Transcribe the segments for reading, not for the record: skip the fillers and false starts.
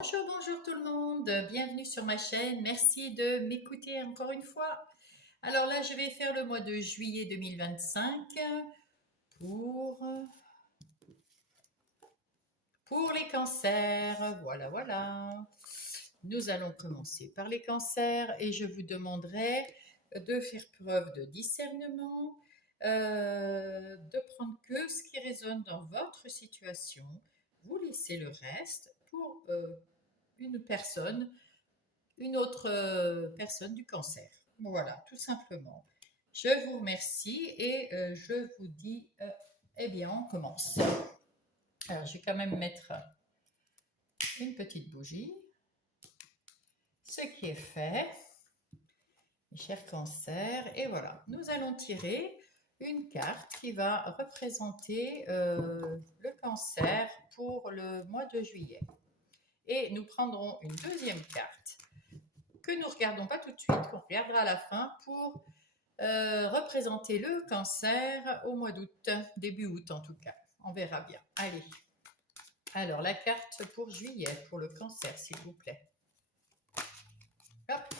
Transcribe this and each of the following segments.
Bonjour, bonjour tout le monde, bienvenue sur ma chaîne, merci de m'écouter encore une fois. Alors là, je vais faire le mois de juillet 2025 pour, pour les cancers. Voilà, voilà. Nous allons commencer par les cancers et je vous demanderai de faire preuve de discernement, de prendre que ce qui résonne dans votre situation. Vous laissez le reste pour une personne une autre personne du cancer. Voilà, tout simplement. Je vous remercie et je vous dis, eh bien, on commence. Alors, je vais quand même mettre une petite bougie. Ce qui est fait, mes chers cancers, et voilà, nous allons tirer une carte qui va représenter le cancer pour le mois de juillet. Et nous prendrons une deuxième carte que nous ne regardons pas tout de suite, qu'on regardera à la fin pour représenter le cancer au mois d'août, début août en tout cas. On verra bien. Allez. Alors, la carte pour juillet, pour le cancer, s'il vous plaît. Hop.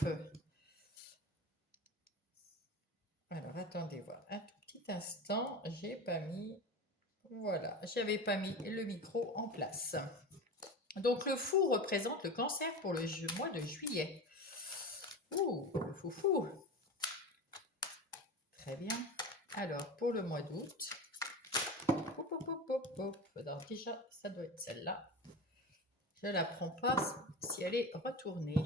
Alors, attendez voir un tout petit instant. J'ai pas mis... Voilà, j'avais pas mis le micro en place. Donc, le fou représente le cancer pour le mois de juillet. Ouh, le foufou. Très bien. Alors, pour le mois d'août, alors déjà, ça doit être celle-là. Je ne la prends pas si elle est retournée.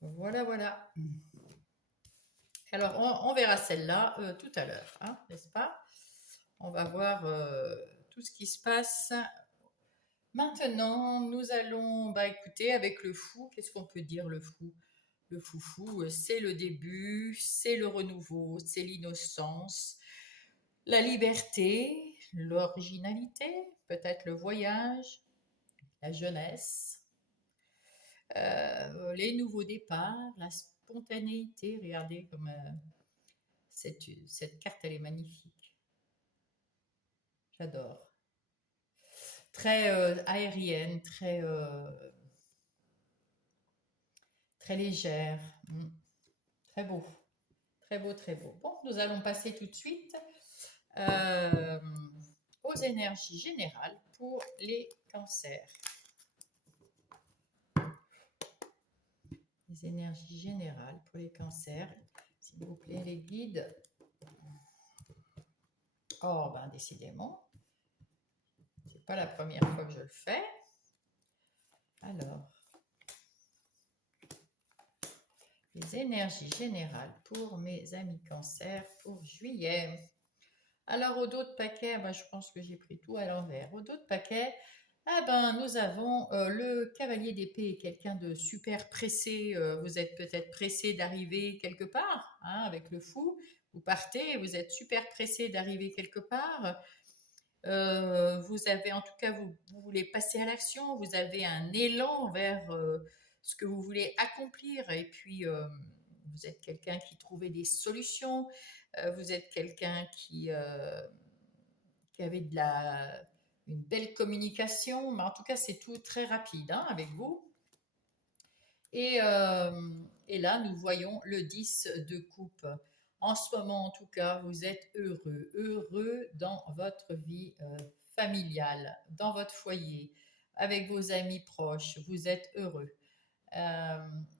Voilà, voilà. Alors, on verra celle-là tout à l'heure, hein, n'est-ce pas? On va voir tout ce qui se passe. Maintenant, nous allons, écoutez, avec le fou, qu'est-ce qu'on peut dire le fou? Le foufou, c'est le début, c'est le renouveau, c'est l'innocence, la liberté, l'originalité, peut-être le voyage, la jeunesse, les nouveaux départs, la spontanéité. Regardez comme cette carte, elle est magnifique. J'adore. Très aérienne, très légère. Très beau. Très beau, très beau. Bon, nous allons passer tout de suite aux énergies générales pour les cancers. Les énergies générales pour les cancers. S'il vous plaît, les guides. Oh, décidément, c'est pas la première fois que je le fais. Alors, les énergies générales pour mes amis cancers pour juillet. Alors, au dos de paquet, je pense que j'ai pris tout à l'envers. Au dos de paquet, nous avons le cavalier d'épée, quelqu'un de super pressé. Vous êtes peut-être pressé d'arriver quelque part, hein, avec le fou. Vous partez, vous êtes super pressé d'arriver quelque part. Vous avez, en tout cas, vous voulez passer à l'action, vous avez un élan vers ce que vous voulez accomplir, et puis vous êtes quelqu'un qui trouvait des solutions, vous êtes quelqu'un qui avait une belle communication, mais en tout cas, c'est tout très rapide, hein, avec vous. Et, et là, nous voyons le 10 de coupe. En ce moment, en tout cas, vous êtes heureux, heureux dans votre vie familiale, dans votre foyer, avec vos amis proches, vous êtes heureux.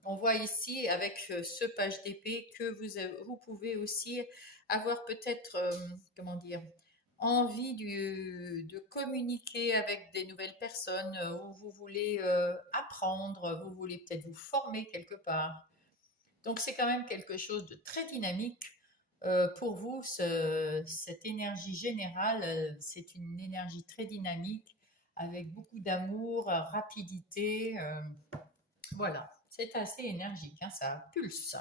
On voit ici, avec ce page d'épée, que vous pouvez aussi avoir peut-être, comment dire, envie de communiquer avec des nouvelles personnes, où vous voulez apprendre, vous voulez peut-être vous former quelque part. Donc c'est quand même quelque chose de très dynamique pour vous. Cette énergie générale, c'est une énergie très dynamique avec beaucoup d'amour, rapidité. Voilà, c'est assez énergique, hein, ça pulse.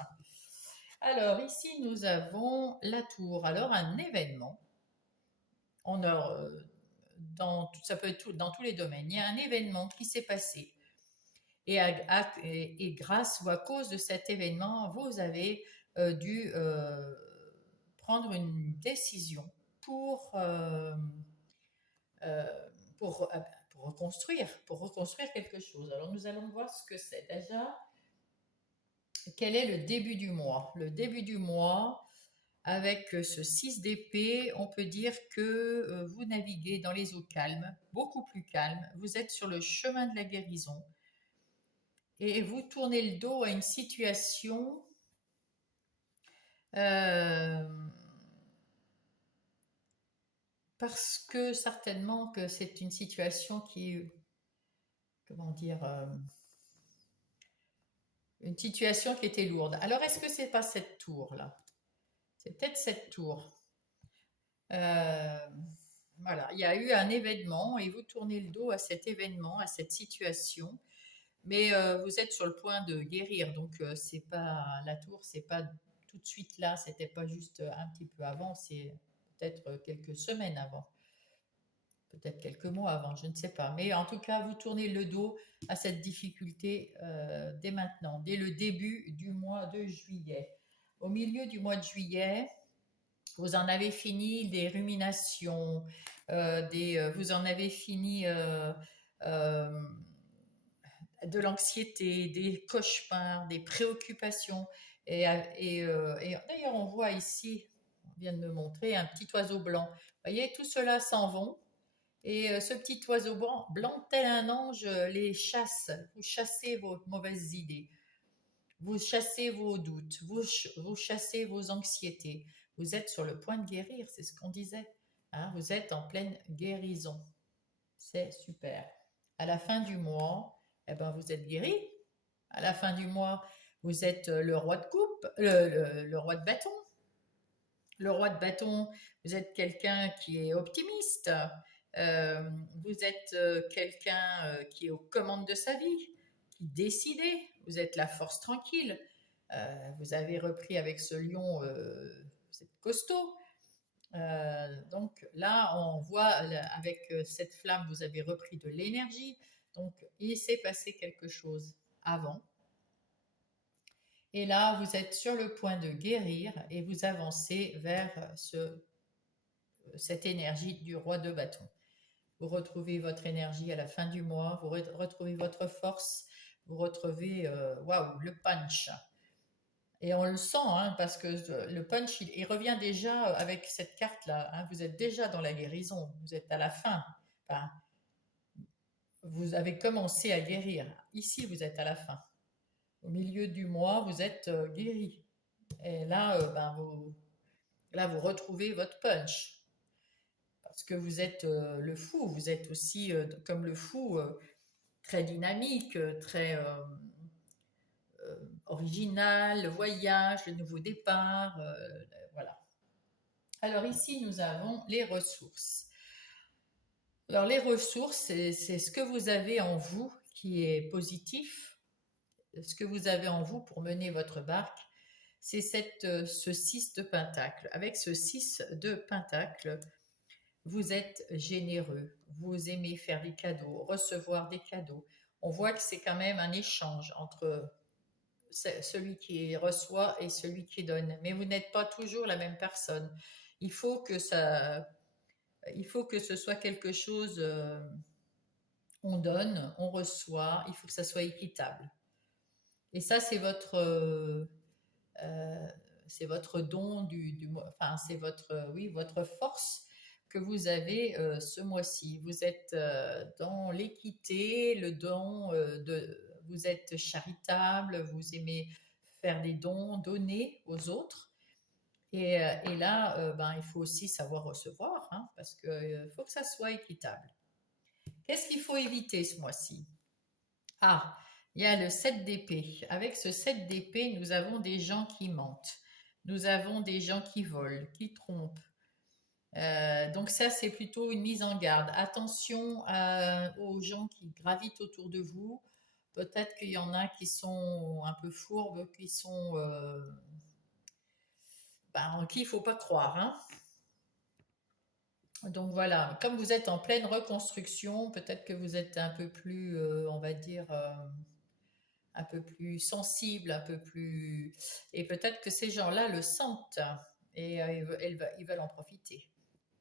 Alors ici nous avons la tour. Alors un événement. On a, ça peut être dans tous les domaines. Il y a un événement qui s'est passé. Et grâce ou à cause de cet événement, vous avez dû prendre une décision pour, euh, pour pour reconstruire quelque chose. Alors nous allons voir ce que c'est. Déjà, quel est le début du mois? Le début du mois, avec ce 6 d'épée, on peut dire que vous naviguez dans les eaux calmes, beaucoup plus calmes. Vous êtes sur le chemin de la guérison et vous tournez le dos à une situation euh, parce que certainement que c'est une situation qui, comment dire, une situation qui était lourde. Alors, est-ce que c'est pas cette tour-là? C'est peut-être cette tour. Euh, voilà, il y a eu un événement et vous tournez le dos à cet événement, à cette situation, mais vous êtes sur le point de guérir, donc c'est pas la tour, c'est pas tout de suite là, c'était pas juste un petit peu avant, c'est peut-être quelques semaines avant, peut-être quelques mois avant, je ne sais pas. Mais en tout cas, vous tournez le dos à cette difficulté dès maintenant, dès le début du mois de juillet. Au milieu du mois de juillet, vous en avez fini des ruminations, vous en avez fini euh, de l'anxiété, des cauchemars, des préoccupations. Et d'ailleurs, on voit ici, on vient de me montrer, un petit oiseau blanc. Vous voyez, tout cela s'en vont. Et ce petit oiseau blanc, blanc tel un ange, les chasse. Vous chassez vos mauvaises idées. Vous chassez vos doutes, vous chassez vos anxiétés. Vous êtes sur le point de guérir, c'est ce qu'on disait. Hein, vous êtes en pleine guérison. C'est super. À la fin du mois, eh ben, vous êtes guéri. À la fin du mois, vous êtes le roi de coupe, le roi de bâton. Le roi de bâton, vous êtes quelqu'un qui est optimiste. Euh, vous êtes quelqu'un qui est aux commandes de sa vie, qui décide. Vous êtes la force tranquille. Vous avez repris avec ce lion, vous êtes costaud. Donc là, on voit avec cette flamme, vous avez repris de l'énergie. Donc il s'est passé quelque chose avant. Et là, vous êtes sur le point de guérir et vous avancez vers cette énergie du roi de bâton. Vous retrouvez votre énergie à la fin du mois, vous retrouvez votre force, vous retrouvez waouh, le punch. Et on le sent, hein, parce que le punch, il revient déjà avec cette carte-là. Hein, vous êtes déjà dans la guérison, vous êtes à la fin. Enfin, vous avez commencé à guérir. Ici, vous êtes à la fin. Au milieu du mois, vous êtes guéri. Et là, là, vous retrouvez votre punch. Parce que vous êtes le fou, vous êtes aussi comme le fou, très dynamique, très original, le voyage, le nouveau départ, voilà. Alors ici, nous avons les ressources. Alors les ressources, c'est ce que vous avez en vous qui est positif, ce que vous avez en vous pour mener votre barque, c'est ce 6 de pentacle. Avec ce 6 de pentacle, vous êtes généreux, vous aimez faire des cadeaux, recevoir des cadeaux. On voit que c'est quand même un échange entre celui qui reçoit et celui qui donne. Mais vous n'êtes pas toujours la même personne. Il faut que ce soit quelque chose, on donne, on reçoit, il faut que ça soit équitable. Et ça, c'est votre don enfin, c'est oui, votre force que vous avez ce mois-ci. Vous êtes dans l'équité, le don vous êtes charitable, vous aimez faire des dons, donner aux autres. Et là, il faut aussi savoir recevoir, hein, parce qu'il faut que ça soit équitable. Qu'est-ce qu'il faut éviter ce mois-ci? Ah, il y a le 7 d'épée. Avec ce 7 d'épée, nous avons des gens qui mentent. Nous avons des gens qui volent, qui trompent. Donc ça, c'est plutôt une mise en garde. Attention aux gens qui gravitent autour de vous. Peut-être qu'il y en a qui sont un peu fourbes, qui sont en qui il ne faut pas croire. Hein. Donc voilà, comme vous êtes en pleine reconstruction, peut-être que vous êtes un peu plus, on va dire, un peu plus sensible, un peu plus... Et peut-être que ces gens-là le sentent et ils veulent en profiter.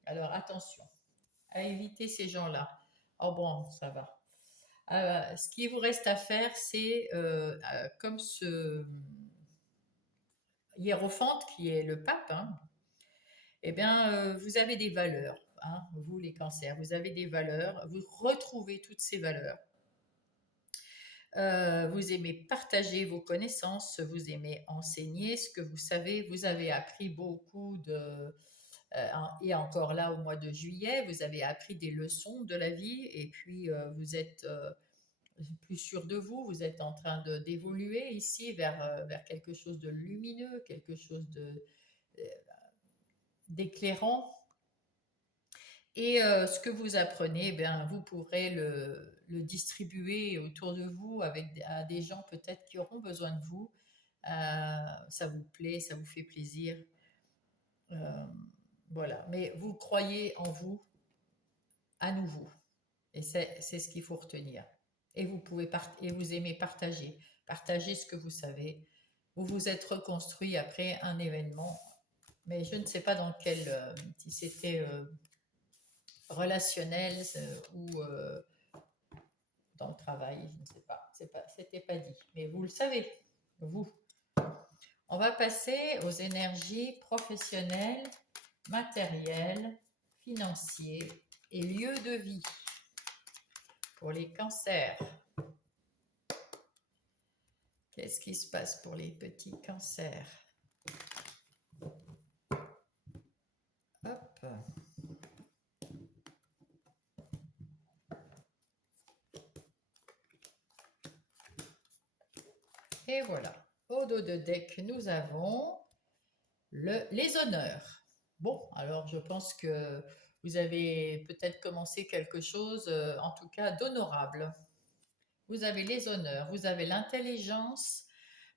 Alors attention à éviter ces gens-là. Oh bon, ça va. Ce qui vous reste à faire, c'est comme ce hiérophante qui est le pape, hein, eh bien, vous avez des valeurs, hein, vous les cancers, vous avez des valeurs, vous retrouvez toutes ces valeurs. Vous aimez partager vos connaissances, vous aimez enseigner ce que vous savez, vous avez appris beaucoup et encore là au mois de juillet, vous avez appris des leçons de la vie et puis vous êtes plus sûr de vous, vous êtes en train d'évoluer ici vers quelque chose de lumineux, quelque chose euh, d'éclairant. Et ce que vous apprenez, ben, vous pourrez le distribuer autour de vous à des gens peut-être qui auront besoin de vous. Ça vous plaît, ça vous fait plaisir. Euh, voilà. Mais vous croyez en vous à nouveau. Et c'est ce qu'il faut retenir. Et et vous aimez partager. Partager ce que vous savez. Vous vous êtes reconstruit après un événement. Mais je ne sais pas dans quel, si c'était relationnel ou dans le travail, je ne sais pas. C'était pas dit. Mais vous le savez, vous. On va passer aux énergies professionnelles, matérielles, financières et lieux de vie pour les cancers. Qu'est-ce qui se passe pour les petits cancers? Hop. Et voilà. Au dos de deck, nous avons les honneurs. Bon, alors je pense que vous avez peut-être commencé quelque chose, en tout cas d'honorable. Vous avez les honneurs, vous avez l'intelligence.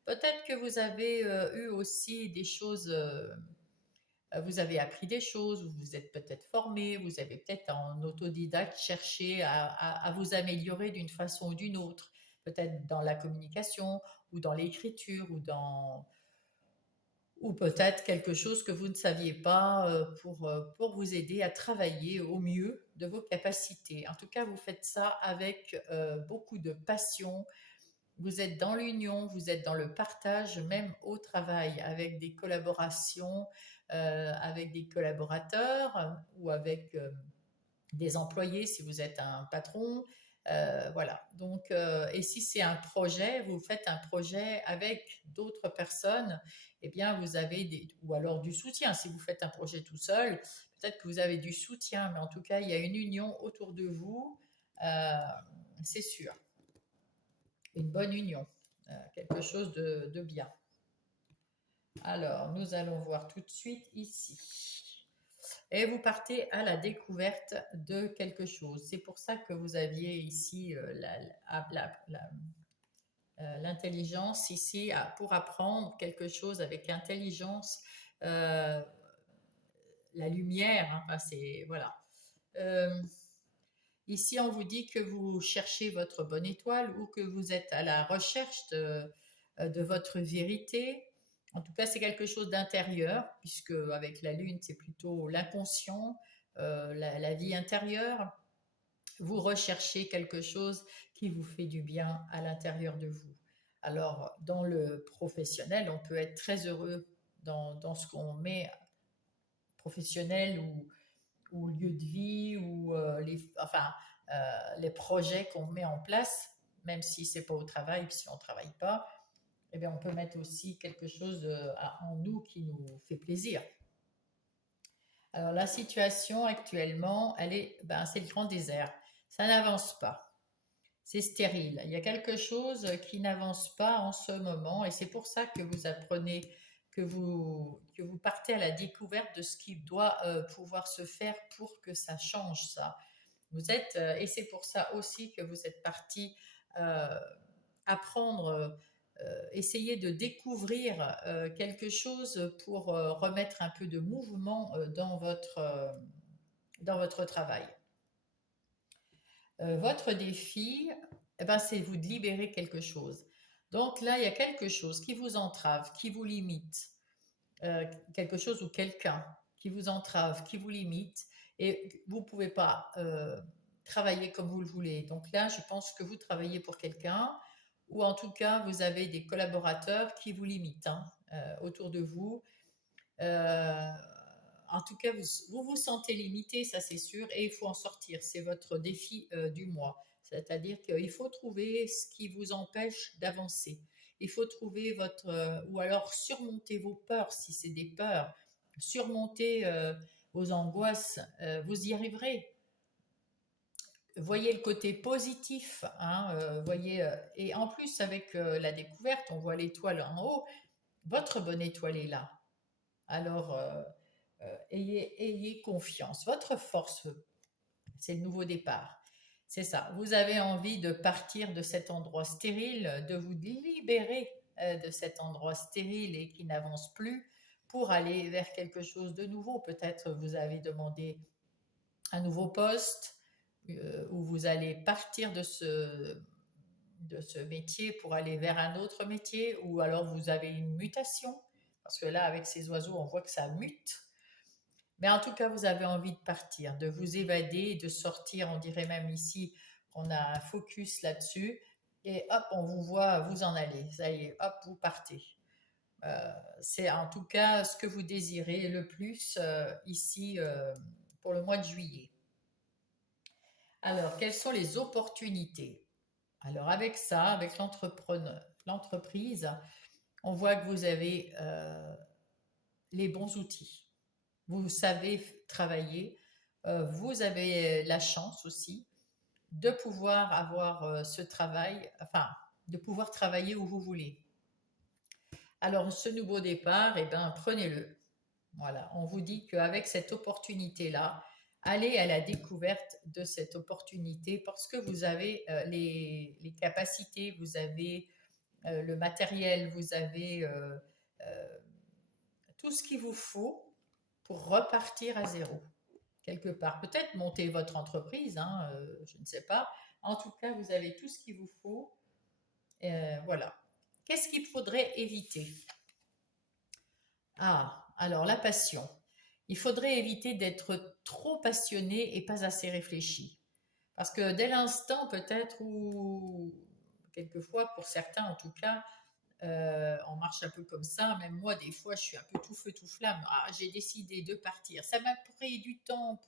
Peut-être que vous avez eu aussi des choses, vous avez appris des choses, vous vous êtes peut-être formé, vous avez peut-être en autodidacte cherché à vous améliorer d'une façon ou d'une autre, peut-être dans la communication ou dans l'écriture ou peut-être quelque chose que vous ne saviez pas pour vous aider à travailler au mieux de vos capacités. En tout cas, vous faites ça avec beaucoup de passion. Vous êtes dans l'union, vous êtes dans le partage, même au travail, avec des collaborations, avec des collaborateurs ou avec des employés si vous êtes un patron. Voilà. Donc, et si c'est un projet, vous faites un projet avec d'autres personnes, eh bien, vous avez ou alors du soutien. Si vous faites un projet tout seul, peut-être que vous avez du soutien, mais en tout cas, il y a une union autour de vous, euh, c'est sûr. Une bonne union, quelque chose de bien. Alors, nous allons voir tout de suite ici. Et vous partez à la découverte de quelque chose. C'est pour ça que vous aviez ici l'intelligence ici pour apprendre quelque chose avec intelligence, euh, la lumière. Hein, enfin, c'est voilà. Euh, Ici, on vous dit que vous cherchez votre bonne étoile ou que vous êtes à la recherche de votre vérité. En tout cas, c'est quelque chose d'intérieur, puisque avec la lune, c'est plutôt l'inconscient, la vie intérieure. Vous recherchez quelque chose qui vous fait du bien à l'intérieur de vous. Alors, dans le professionnel, on peut être très heureux dans ce qu'on met professionnel ou lieu de vie ou les projets qu'on met en place, même si c'est pas au travail, si on travaille pas, eh bien on peut mettre aussi quelque chose en nous qui nous fait plaisir. Alors la situation actuellement, c'est le grand désert. Ça n'avance pas. C'est stérile. Il y a quelque chose qui n'avance pas en ce moment et c'est pour ça que vous apprenez, que vous partez à la découverte de ce qui doit pouvoir se faire pour que ça change ça. Et c'est pour ça aussi que vous êtes parti euh, apprendre, essayer de découvrir quelque chose pour remettre un peu de mouvement dans votre travail. Votre défi, eh ben, c'est vous de libérer quelque chose. Donc là, il y a quelque chose qui vous entrave, qui vous limite, quelque chose ou quelqu'un qui vous entrave, qui vous limite, et vous ne pouvez pas travailler comme vous le voulez. Donc là, je pense que vous travaillez pour quelqu'un, ou en tout cas, vous avez des collaborateurs qui vous limitent hein, autour de vous. Euh, En tout cas, vous vous sentez limité, ça c'est sûr, et il faut en sortir. C'est votre défi du mois. C'est-à-dire qu'il faut trouver ce qui vous empêche d'avancer. Il faut trouver votre... ou alors surmonter vos peurs, si c'est des peurs. Surmonter vos angoisses. Vous y arriverez. Voyez le côté positif. Hein, voyez, et en plus, avec la découverte, on voit l'étoile en haut. Votre bonne étoile est là. Alors, ayez confiance. Votre force, c'est le nouveau départ. C'est ça. Vous avez envie de partir de cet endroit stérile, de vous libérer de cet endroit stérile et qui n'avance plus pour aller vers quelque chose de nouveau. Peut-être vous avez demandé un nouveau poste où vous allez partir de ce métier pour aller vers un autre métier ou alors vous avez une mutation. Parce que là, avec ces oiseaux, on voit que ça mute. Mais en tout cas, vous avez envie de partir, de vous évader, de sortir. On dirait même ici qu'on a un focus là-dessus. Et hop, on vous voit vous en aller. Ça y est, hop, vous partez. C'est en tout cas ce que vous désirez le plus ici pour le mois de juillet. Alors, quelles sont les opportunités? Alors, avec ça, avec l'entreprise, on voit que vous avez les bons outils. Vous savez travailler, vous avez la chance aussi de pouvoir avoir ce travail, enfin, de pouvoir travailler où vous voulez. Alors, ce nouveau départ, eh ben, prenez-le. Voilà, on vous dit qu'avec cette opportunité-là, allez à la découverte de cette opportunité parce que vous avez les capacités, vous avez le matériel, vous avez euh, tout ce qu'il vous faut pour repartir à zéro, quelque part. Peut-être monter votre entreprise, hein, je ne sais pas. En tout cas, vous avez tout ce qu'il vous faut. Voilà. Qu'est-ce qu'il faudrait éviter? Ah, alors la passion. Il faudrait éviter d'être trop passionné et pas assez réfléchi. Parce que dès l'instant, peut-être, ou quelquefois, pour certains en tout cas, on marche un peu comme ça. Même moi, des fois, je suis un peu tout feu, tout flamme. Ah, j'ai décidé de partir. Ça m'a pris du temps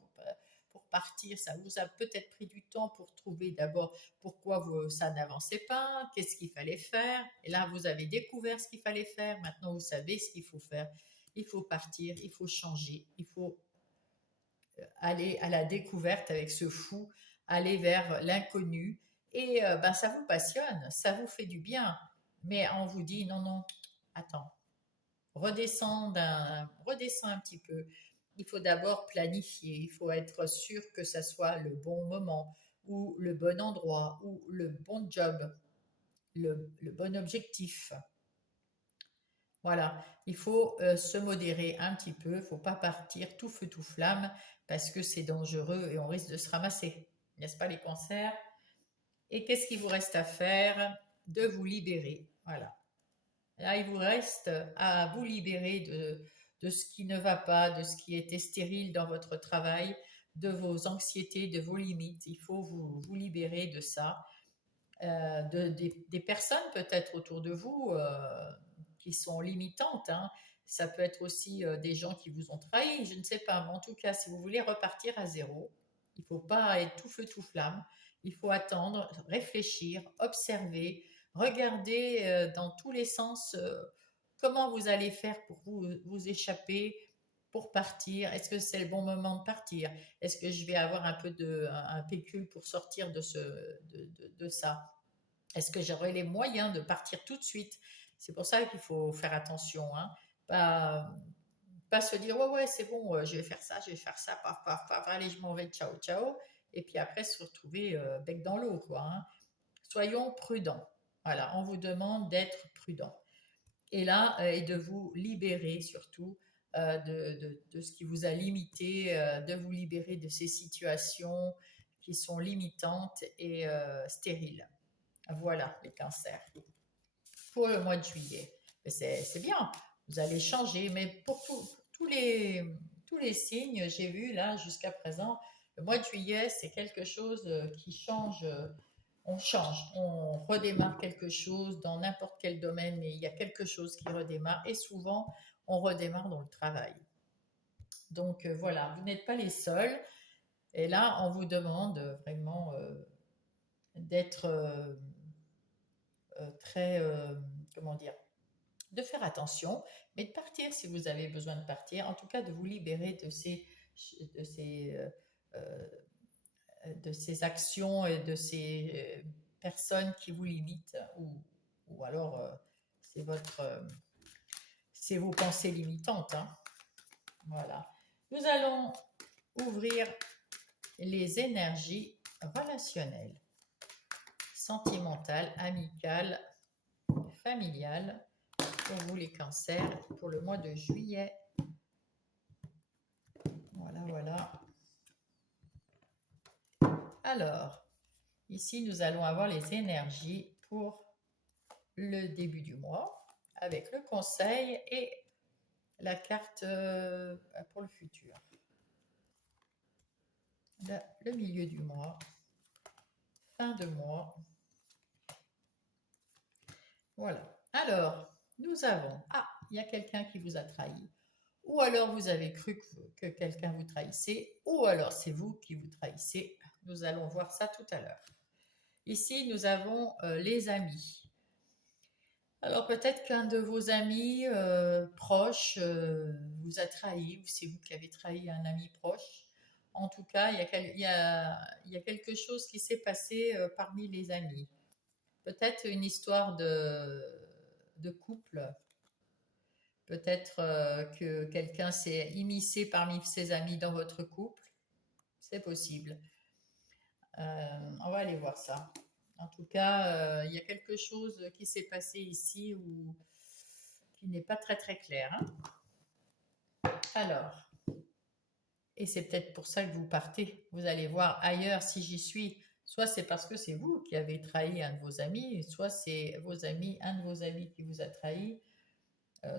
pour partir. Ça vous a peut-être pris du temps pour trouver d'abord pourquoi ça n'avançait pas, qu'est-ce qu'il fallait faire. Et là, vous avez découvert ce qu'il fallait faire. Maintenant, vous savez ce qu'il faut faire. Il faut partir, il faut changer, il faut aller à la découverte avec ce fou, aller vers l'inconnu. Et ben, ça vous passionne, ça vous fait du bien. Mais on vous dit non, non, attends, redescends un petit peu. Il faut d'abord planifier, il faut être sûr que ça soit le bon moment, ou le bon endroit, ou le bon job, le bon objectif. Voilà, il faut se modérer un petit peu, il ne faut pas partir tout feu tout flamme parce que c'est dangereux et on risque de se ramasser, n'est-ce pas les cancers? Et qu'est-ce qu'il vous reste à faire? De vous libérer. Voilà. Là, il vous reste à vous libérer de ce qui ne va pas, de ce qui était stérile dans votre travail, de vos anxiétés, de vos limites. Il faut vous libérer de ça. Des personnes peut-être autour de vous qui sont limitantes. Hein. Ça peut être aussi des gens qui vous ont trahi, je ne sais pas. Mais en tout cas, si vous voulez repartir à zéro, il ne faut pas être tout feu, tout flamme. Il faut attendre, réfléchir, observer, regarder dans tous les sens comment vous allez faire pour vous échapper, pour partir. Est-ce que c'est le bon moment de partir? Est-ce que je vais avoir un pécule pour sortir de ça? Est-ce que j'aurai les moyens de partir tout de suite? C'est pour ça qu'il faut faire attention. Hein. Pas se dire, ouais, ouais, c'est bon, je vais faire ça, paf, paf, paf, allez, je m'en vais, ciao, ciao. Et puis après, se retrouver bec dans l'eau, quoi. Hein. Soyons prudents. Voilà, on vous demande d'être prudent. Et là, et de vous libérer surtout de ce qui vous a limité, de vous libérer de ces situations qui sont limitantes et stériles. Voilà, les cancers. Pour le mois de juillet. C'est bien, vous allez changer, mais pour tous les signes, j'ai vu là jusqu'à présent, Le mois de juillet, c'est quelque chose qui change. On change, on redémarre quelque chose dans n'importe quel domaine, mais il y a quelque chose qui redémarre et souvent, on redémarre dans le travail. Donc voilà, vous n'êtes pas les seuls. Et là, on vous demande vraiment d'être très, comment dire, de faire attention, mais de partir si vous avez besoin de partir, en tout cas de vous libérer de ces, euh, euh, de ces actions et de ces personnes qui vous limitent, ou alors c'est c'est vos pensées limitantes, hein. Voilà. Nous allons ouvrir les énergies relationnelles, sentimentales, amicales, familiales pour vous les cancers pour le mois de juillet. Voilà, voilà. Alors, ici, nous allons avoir les énergies pour le début du mois avec le conseil et la carte pour le futur. Le milieu du mois, fin de mois. Voilà. Alors, nous avons, il y a quelqu'un qui vous a trahi. Ou alors vous avez cru que quelqu'un vous trahissait, ou alors c'est vous qui vous trahissez. Nous allons voir ça tout à l'heure. Ici, nous avons les amis. Alors peut-être qu'un de vos amis proches vous a trahi, ou c'est vous qui avez trahi un ami proche. En tout cas, il y a quelque chose qui s'est passé parmi les amis. Peut-être une histoire de couple. Peut-être que quelqu'un s'est immiscé parmi ses amis dans votre couple. C'est possible. On va aller voir ça. En tout cas, il y a quelque chose qui s'est passé ici qui n'est pas très très clair, hein. Alors, et c'est peut-être pour ça que vous partez. Vous allez voir ailleurs si j'y suis. Soit c'est parce que c'est vous qui avez trahi un de vos amis, soit c'est un de vos amis qui vous a trahi.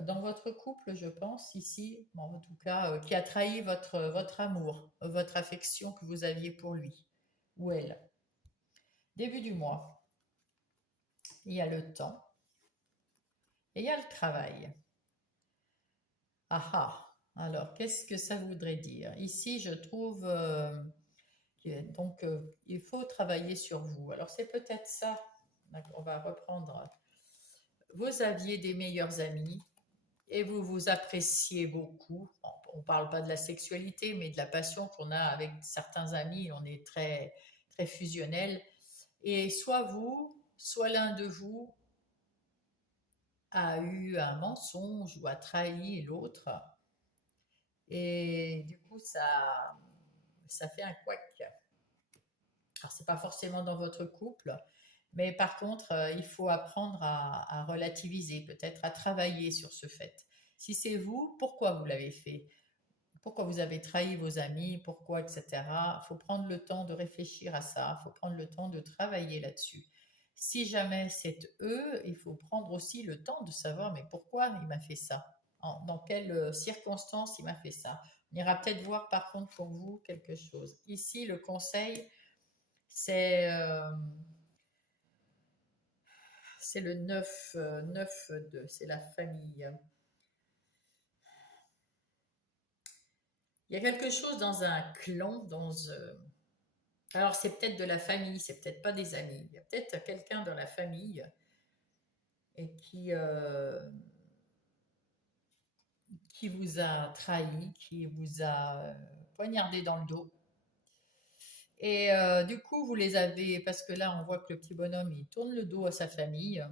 Dans votre couple, je pense, ici, bon, en tout cas, qui a trahi votre amour, votre affection que vous aviez pour lui ou elle. Début du mois, il y a le temps et il y a le travail. Ah ah, alors qu'est-ce que ça voudrait dire? Ici, je trouve il faut travailler sur vous. Alors c'est peut-être ça. On va reprendre. Vous aviez des meilleurs amis et vous vous appréciez beaucoup. On ne parle pas de la sexualité, mais de la passion qu'on a avec certains amis. On est très, très fusionnel. Et soit vous, soit l'un de vous a eu un mensonge ou a trahi l'autre. Et du coup, ça fait un couac. Alors, c'est pas forcément dans votre couple, mais par contre, il faut apprendre à relativiser, peut-être à travailler sur ce fait. Si c'est vous, pourquoi vous l'avez fait? Pourquoi vous avez trahi vos amis? Pourquoi, etc. Il faut prendre le temps de réfléchir à ça. Il faut prendre le temps de travailler là-dessus. Si jamais c'est eux, il faut prendre aussi le temps de savoir, mais pourquoi il m'a fait ça? Dans quelles circonstances il m'a fait ça? On ira peut-être voir par contre pour vous quelque chose. Ici, le conseil, c'est c'est le 9, 9 2, c'est la famille. Il y a quelque chose dans un clan, alors c'est peut-être de la famille, c'est peut-être pas des amis. Il y a peut-être quelqu'un dans la famille et qui vous a trahi, qui vous a poignardé dans le dos. Et du coup, vous les avez, parce que là, on voit que le petit bonhomme, il tourne le dos à sa famille,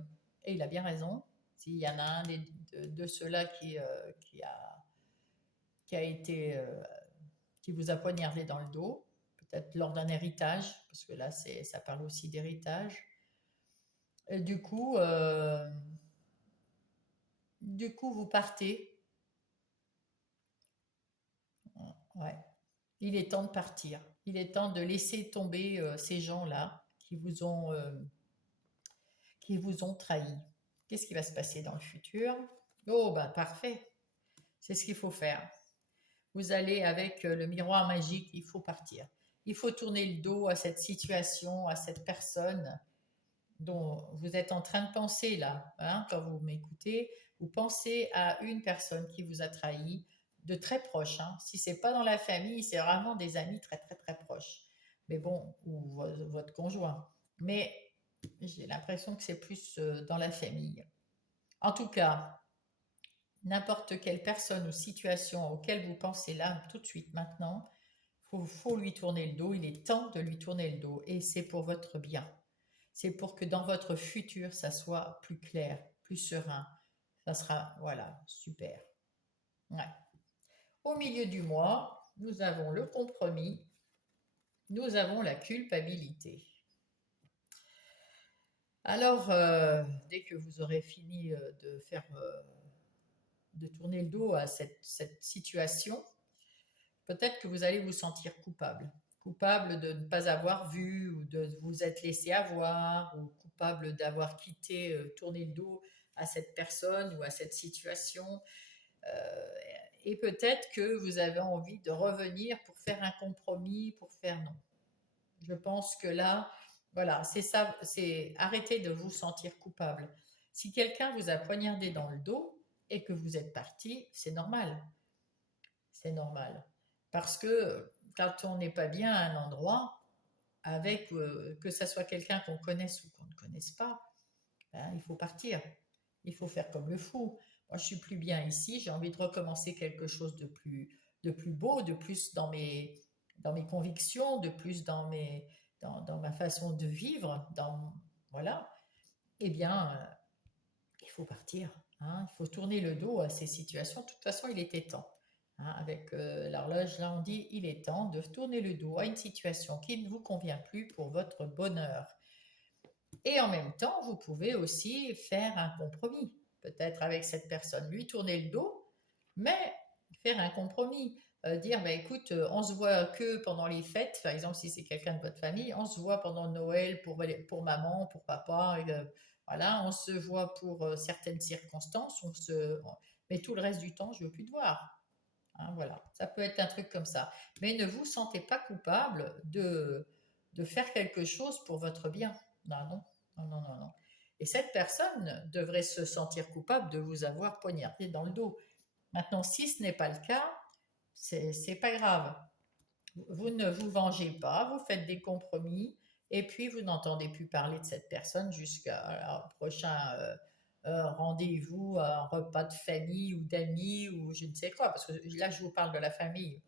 et il a bien raison. S'il y en a un de ceux-là qui a été, qui vous a poignardé dans le dos, peut-être lors d'un héritage, parce que là, ça parle aussi d'héritage. Et du coup, vous partez. Ouais. Il est temps de partir. Il est temps de laisser tomber ces gens-là qui vous ont trahi. Qu'est-ce qui va se passer dans le futur? Oh, bah parfait. C'est ce qu'il faut faire. Vous allez avec le miroir magique, il faut partir. il faut tourner le dos à cette situation, à cette personne dont vous êtes en train de penser là, hein, quand vous m'écoutez. Vous pensez à une personne qui vous a trahi, de très proche. Hein. Si c'est pas dans la famille, c'est vraiment des amis très très très proches. Mais bon, ou votre conjoint. Mais j'ai l'impression que c'est plus dans la famille. En tout cas, n'importe quelle personne ou situation auquel vous pensez là, tout de suite maintenant, faut lui tourner le dos. Il est temps de lui tourner le dos. Et c'est pour votre bien. C'est pour que dans votre futur, ça soit plus clair, plus serein. Ça sera, voilà, super. Ouais. Au milieu du mois, nous avons le compromis, nous avons la culpabilité. Alors, dès que vous aurez fini de tourner le dos à cette situation, peut-être que vous allez vous sentir coupable. Coupable de ne pas avoir vu ou de vous être laissé avoir ou coupable d'avoir quitté, tourné le dos à cette personne ou à cette situation. Euh, et peut-être que vous avez envie de revenir pour faire un compromis, pour faire non. Je pense que là, voilà, c'est ça, c'est arrêter de vous sentir coupable. Si quelqu'un vous a poignardé dans le dos et que vous êtes parti, c'est normal. C'est normal. Parce que quand on n'est pas bien à un endroit, avec que ça soit quelqu'un qu'on connaisse ou qu'on ne connaisse pas, ben, il faut partir. Il faut faire comme le fou. Moi, je suis plus bien ici. J'ai envie de recommencer quelque chose de plus beau, de plus dans mes convictions, de plus dans ma façon de vivre. Voilà. Eh bien, il faut partir. Hein. Il faut tourner le dos à ces situations. De toute façon, il était temps. Hein. Avec l'horloge, là, on dit il est temps de tourner le dos à une situation qui ne vous convient plus pour votre bonheur. Et en même temps, vous pouvez aussi faire un compromis, peut-être avec cette personne, lui tourner le dos, mais faire un compromis. Dire, bah, écoute, on se voit que pendant les fêtes, par exemple, si c'est quelqu'un de votre famille, on se voit pendant Noël pour maman, pour papa, voilà, on se voit pour certaines circonstances, mais tout le reste du temps, je ne veux plus te voir. Hein, voilà, ça peut être un truc comme ça. Mais ne vous sentez pas coupable de faire quelque chose pour votre bien. Non, non, non, non, non, non. Et cette personne devrait se sentir coupable de vous avoir poignardé dans le dos. Maintenant, si ce n'est pas le cas, c'est pas grave. Vous ne vous vengez pas, vous faites des compromis, et puis vous n'entendez plus parler de cette personne jusqu'à un prochain rendez-vous, un repas de famille ou d'amis ou je ne sais quoi. Parce que là, je vous parle de la famille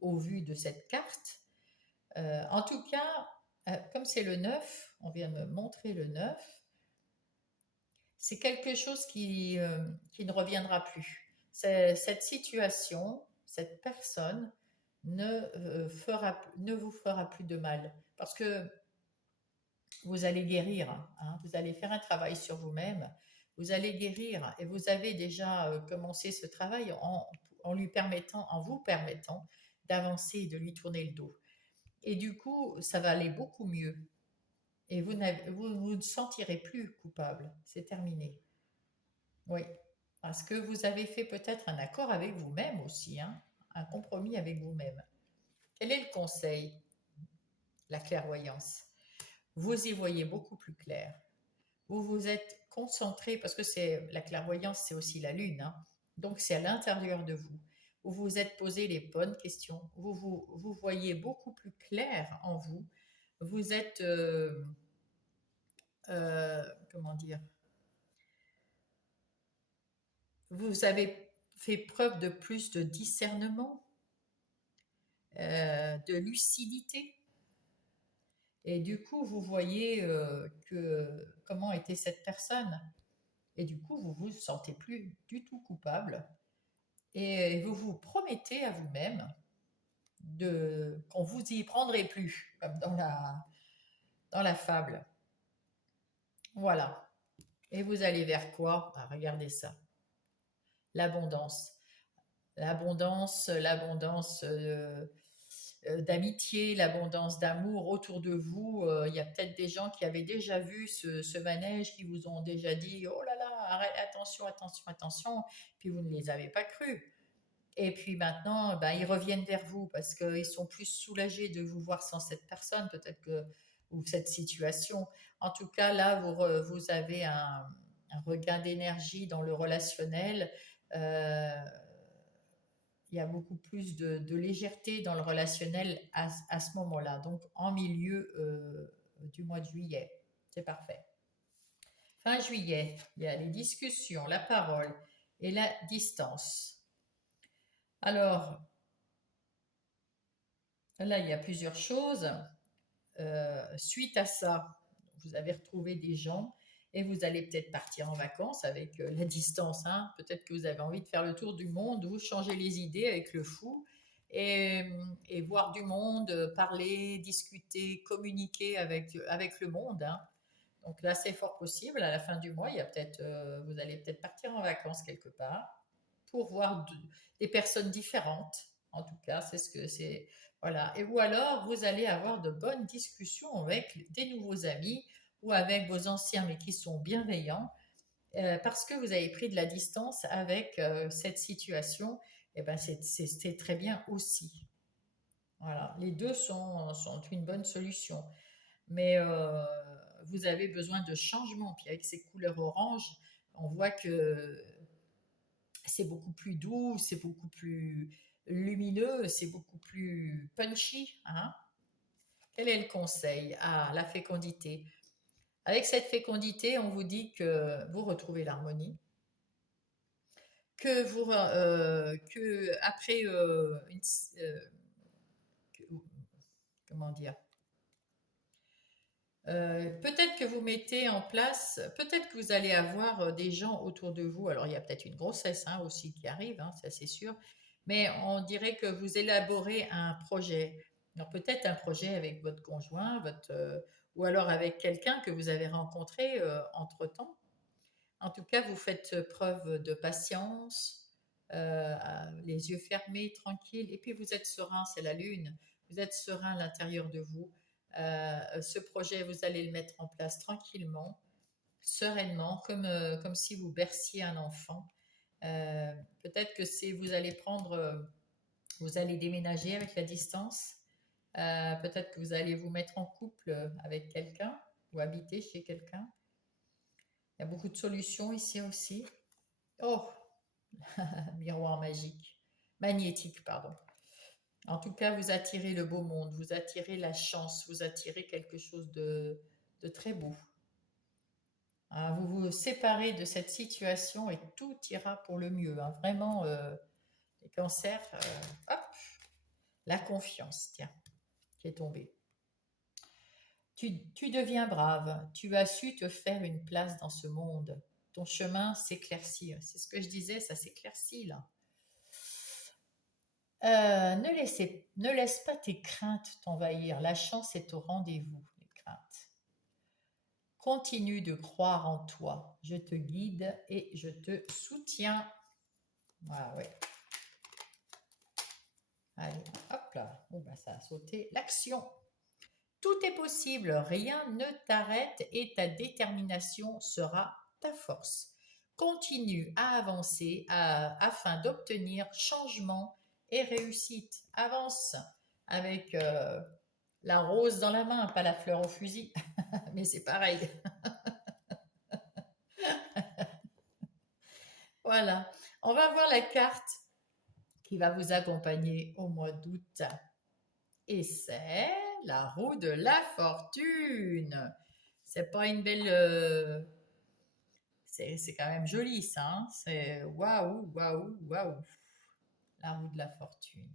au vu de cette carte. En tout cas, comme c'est le 9, on vient me montrer le 9, c'est quelque chose qui ne reviendra plus. Cette situation, cette personne ne vous fera plus de mal. Parce que vous allez guérir, hein, vous allez faire un travail sur vous-même, vous allez guérir et vous avez déjà commencé ce travail en vous permettant d'avancer et de lui tourner le dos. Et du coup, ça va aller beaucoup mieux. Et vous ne sentirez plus coupable. C'est terminé. Oui. Parce que vous avez fait peut-être un accord avec vous-même aussi, hein, un compromis avec vous-même. Quel est le conseil? La clairvoyance. Vous y voyez beaucoup plus clair. Vous vous êtes concentré, parce que c'est la clairvoyance, c'est aussi la lune, hein, donc c'est à l'intérieur de vous. Vous vous êtes posé les bonnes questions. Vous voyez beaucoup plus clair en vous. Vous êtes, comment dire, vous avez fait preuve de plus de discernement, de lucidité. Et du coup, vous voyez comment était cette personne. Et du coup, vous vous sentez plus du tout coupable. Et vous vous promettez à vous-même qu'on vous y prendrait plus, comme dans la fable. Voilà. Et vous allez vers quoi? Ah, regardez ça. L'abondance. L'abondance d'amitié, l'abondance d'amour autour de vous. Il y a peut-être des gens qui avaient déjà vu ce manège, qui vous ont déjà dit oh là là, arrête, attention, attention, attention, puis vous ne les avez pas crus. Et puis maintenant, ben, ils reviennent vers vous parce qu'ils sont plus soulagés de vous voir sans cette personne, peut-être que, ou cette situation. En tout cas, là, vous avez un regain d'énergie dans le relationnel. Euh, il y a beaucoup plus de légèreté dans le relationnel à ce moment-là, donc en milieu du mois de juillet. C'est parfait. Fin juillet, il y a les discussions, la parole et la distance. Alors, là, il y a plusieurs choses. Suite à ça, vous avez retrouvé des gens et vous allez peut-être partir en vacances avec la distance, hein. Peut-être que vous avez envie de faire le tour du monde ou changer les idées avec le fou et, et voir du monde, parler, discuter, communiquer avec le monde, hein. Donc là, c'est fort possible. À la fin du mois, il y a peut-être, vous allez peut-être partir en vacances quelque part pour voir des personnes différentes. En tout cas, c'est ce que c'est. Voilà. Et ou alors, vous allez avoir de bonnes discussions avec des nouveaux amis ou avec vos anciens, mais qui sont bienveillants, parce que vous avez pris de la distance avec cette situation. Et ben, c'est très bien aussi. Voilà. Les deux sont une bonne solution. Mais vous avez besoin de changement. Puis avec ces couleurs orange, on voit que c'est beaucoup plus doux, c'est beaucoup plus lumineux, c'est beaucoup plus punchy, hein. Quel est le conseil? Ah, la fécondité. Avec cette fécondité, on vous dit que vous retrouvez l'harmonie, que après que- comment dire, peut-être que vous mettez en place, peut-être que vous allez avoir des gens autour de vous. Alors, il y a peut-être une grossesse, hein, aussi qui arrive, hein, ça c'est sûr. Mais on dirait que vous élaborez un projet. Alors, peut-être un projet avec votre conjoint, ou alors avec quelqu'un que vous avez rencontré entre-temps. En tout cas, vous faites preuve de patience, les yeux fermés, tranquille. Et puis, vous êtes serein, c'est la lune. Vous êtes serein à l'intérieur de vous. Ce projet, vous allez le mettre en place tranquillement, sereinement, comme si vous berciez un enfant. Euh, Peut-être que vous allez vous allez déménager avec la distance. Peut-être que vous allez vous mettre en couple avec quelqu'un ou habiter chez quelqu'un. Il y a beaucoup de solutions ici aussi. Oh, miroir magique, magnétique, pardon. En tout cas, vous attirez le beau monde, vous attirez la chance, vous attirez quelque chose de très beau. Hein, vous vous séparez de cette situation et tout ira pour le mieux, hein. Vraiment, les cancers, hop, la confiance, tiens, qui est tombée. Tu deviens brave, tu as su te faire une place dans ce monde. Ton chemin s'éclaircit. C'est ce que je disais, ça s'éclaircit là. Ne laisse pas tes craintes t'envahir. La chance est au rendez-vous, les craintes. Continue de croire en toi. Je te guide et je te soutiens. Voilà, ouais. Allez, hop là. Bon, ben, ça a sauté. L'action. Tout est possible. Rien ne t'arrête et ta détermination sera ta force. Continue à avancer afin d'obtenir changement et réussite. Avance avec la rose dans la main, pas la fleur au fusil, mais c'est pareil. Voilà, on va voir la carte qui va vous accompagner au mois d'août. Et c'est la roue de la fortune. C'est pas une belle. C'est quand même joli ça, hein. C'est waouh, waouh, waouh. La roue de la fortune.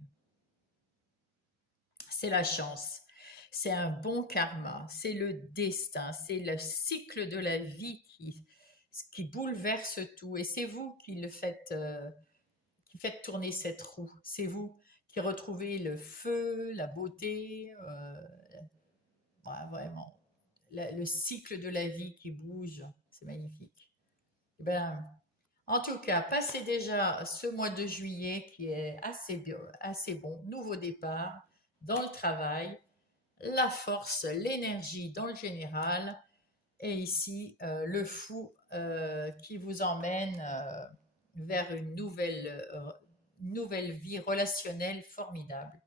C'est la chance. C'est un bon karma. C'est le destin. C'est le cycle de la vie qui bouleverse tout. Et c'est vous qui faites tourner cette roue. C'est vous qui retrouvez le feu, la beauté, ouais, vraiment. Le cycle de la vie qui bouge. C'est magnifique. Eh ben, en tout cas, passez déjà ce mois de juillet qui est assez bon. Nouveau départ dans le travail, la force, l'énergie dans le général. Et ici, le fou qui vous emmène vers une une nouvelle vie relationnelle formidable.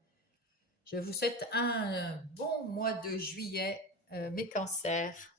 Je vous souhaite un bon mois de juillet, mes cancers.